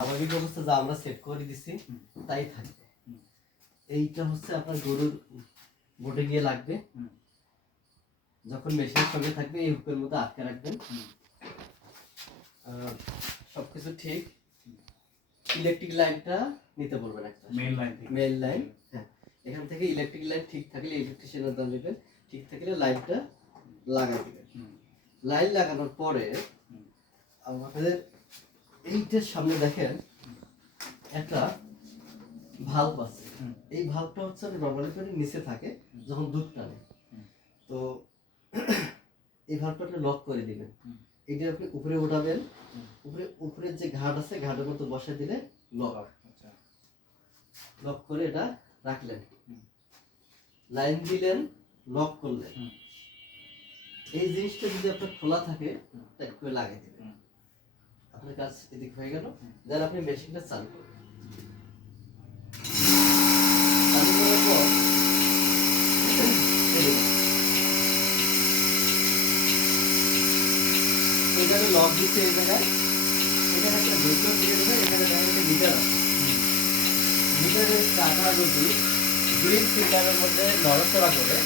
স্বাভাবিক অবস্থা যা আমরা সেট করে দিছি তাই থাকবে। এইটা হচ্ছে আপনার গরুর বোটে গিয়ে লাগবে, যখন মেশিনের সঙ্গে থাকবে এই হুকের মধ্যে আটকে রাখবেন। সবকিছু ঠিক। ইলেকট্রিক লাইনটা নিতে বলবেন একটা মেইন লাইন। হ্যাঁ, এখান থেকে ইলেকট্রিক লাইন ঠিক থাকলে ইলেকট্রিশিয়ানের দাম নেবেন, ঠিক থাকলে লাইনটা লাগাই দিবেন। লাইন লাগানোর পরে আমাদের এইটার সামনে দেখেন একটা ভাল্ব আছে। এই ভাল্বটা হচ্ছে নরমালি করে নিচে থাকে যখন দুধ টানে, তো এই ভাল্বটা আপনি লক করে দিবেন। এইটা আপনি উপরে উঠাবেন, উপরের যে ঘাট আছে ঘাটের মধ্যে বসে দিলে লক। লক করে এটা রাখলেন, লাইন দিলেন, লক করলেন। এই জিনিসটা যদি আপনার খোলা থাকে টাইট করে লাগিয়ে দিবেন। আপনার কাজ এদিক হয়ে গেল। দেন আপনি মেশিনটা চালু করবেন। চালু করার পর এখানে লক দিচ্ছে, এই জায়গায় এখানে একটা ভিতর দিয়ে দেবে। এখানে দেখেন একটা মিটার আছে, মিটারের টাকা যদি গ্রিন সিগন্যালের মধ্যে নড়াচড়া করে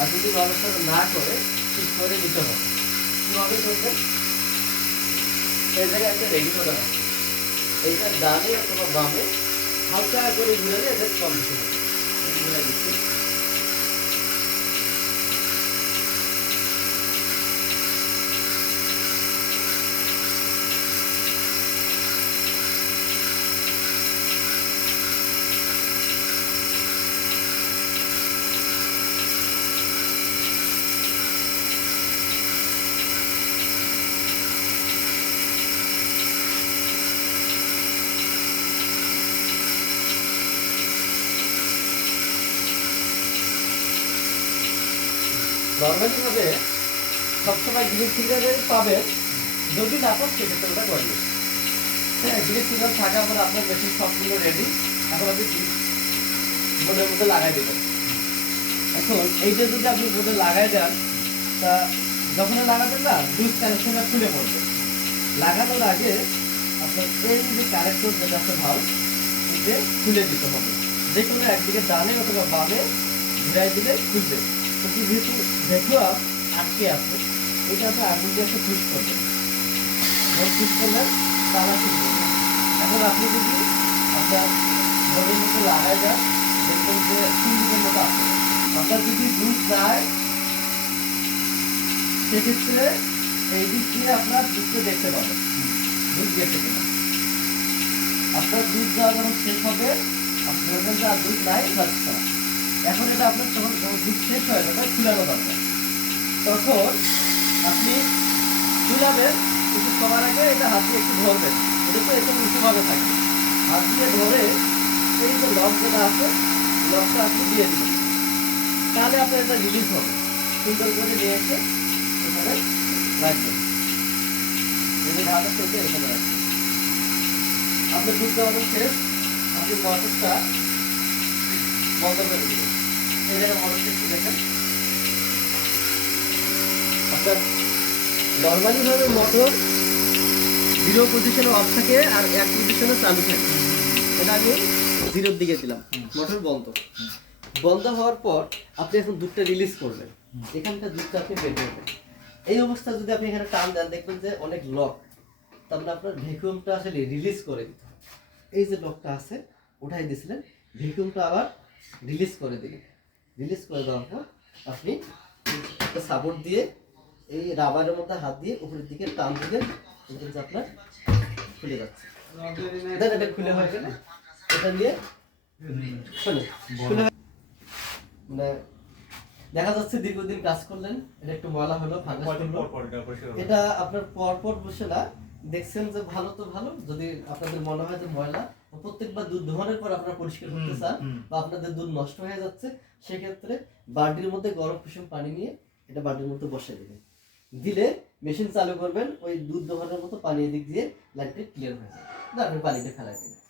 আর যদি নড়াচড়া না করে ঠিক করে দিতে হবে। কিভাবে করবেন? এই জায়গায় একটা রেগুলেটর আছে, এইটা ডানে অথবা বামে হালকা করে ঘুরালে এটা কম দিতে হবে। ঘুরাই দিচ্ছি। নর্মালি ভাবে সবসময় গ্রিন সিগন্যাল পাবেন, যদি না পান সেক্ষেত্রে ওটা করে নেবেন। হ্যাঁ, গ্রিন সিগন্যাল থাকার পরে আপনার মেশিন সবগুলো রেডি। এখন আপনি বোর্ডের মধ্যে লাগাই দেবেন। এখন এইটা যদি আপনি বোর্ডে লাগাই দেন, তা যখন লাগাবেন না দুধ কানেকশনটা খুলে পড়বে। লাগানোর আগে আপনার এই যে কানেক্টর যেটা আছে ভাল্ব, এটা খুলে দিতে হবে। যে কোনো একদিকে ডানে অথবা বামে ঘুরাই দিলে খুলবে। কিন্তু যেহেতু ভ্যাকুয়াম আটকে আছে, এটা আপনি আগুন দিয়ে একটা পুশ করবেন। যখন পুশ করলেন তালা খুলবে। এখন আপনি যদি আপনার ঘরের মধ্যে লাগাই দেন, দেখবেন যে সুন্দরের মতো আছে। আপনার যদি দুধ যায় সেক্ষেত্রে এই দিক দিয়ে আপনার দুধকে দেখতে পাবেন দুধ গেছে কিনা। আপনার দুধ যাওয়া যখন শেষ হবে, আপনি বলবেন যে আর দুধ নাই যাচ্ছে না। এখন এটা আপনার যখন দুধ শেষ হয়ে যাবে খুলানো দরকার, তখন আপনি খুলাবেন। কিন্তু সবার আগে এটা হাত দিয়ে একটু ধরবেন। এটা তো একটু উঁচুভাবে থাকবে, হাত দিয়ে ধরে এই যে লক যেটা আছে লকটা আপনি দিয়ে দিবেন। তাহলে আপনার এটা রিলিজ হবে। সুন্দর করে নিয়ে এসে এখানে রাখবেন। এই যে ঘাট আছে এখানে রাখবেন। আপনার দুধ দেওয়ানো শেষ। আপনি মোটরটা বন্ধ করে দিবেন। এই জায়গায় মোটরটা একটু দেখেন। আপনার নর্মালি ভাবে মোটর 0 পজিশনে অফ থাকে আর 1 পজিশনে চালু থাকে। এটা আমি 0-র দিকে দিলাম, মোটর বন্ধ। বন্ধ হওয়ার পর আপনি এখন দুধটা রিলিজ করবেন। এখানকার দুধটা আপনি বের করবেন। এই অবস্থা যদি আপনি এখানে টান দেন, দেখবেন যে অনেক লক, তারপরে আপনার ভ্যাকুয়ামটা আসলে রিলিজ করে দিতে হবে। এই যে লকটা আছে উঠাই দিয়েছিলেন, ভ্যাকুয়ামটা আবার রিলিজ করে দিলেন। রিলিজ করে দেওয়ার পর আপনি একটা সাপোর্ট দিয়ে এই রাবারের মধ্যে হাত দিয়ে উপরের দিকে টান দিলেন, দেখবেন যে আপনার খুলে যাচ্ছে। এটা খুলে হয়ে গেলে এটা নিয়ে শুনে খুলে মানে দেখা যাচ্ছে দীর্ঘদিন কাজ করলেন, এটা একটু ময়লা হলো, ফাঙ্গাস হলো। এটা আপনার পরপর বসে না দেখছেন যে ভালো তো ভালো, যদি আপনাদের মনে হয় যে ময়লা, প্রত্যেকবার দুধ দোহানোর পর আপনারা পরিষ্কার করতে চান বা আপনাদের দুধ নষ্ট হয়ে যাচ্ছে, সেক্ষেত্রে বালতির মধ্যে গরম কুসুম পানি নিয়ে এটা বালতির মধ্যে বসিয়ে দিবেন। দিলে মেশিন চালু করবেন, ওই দুধ দোহানোর মতো পানি এদিক দিয়ে লাইটটা ক্লিয়ার হয়ে যাবে। আপনি পানিটা ফেলাই দিবেন।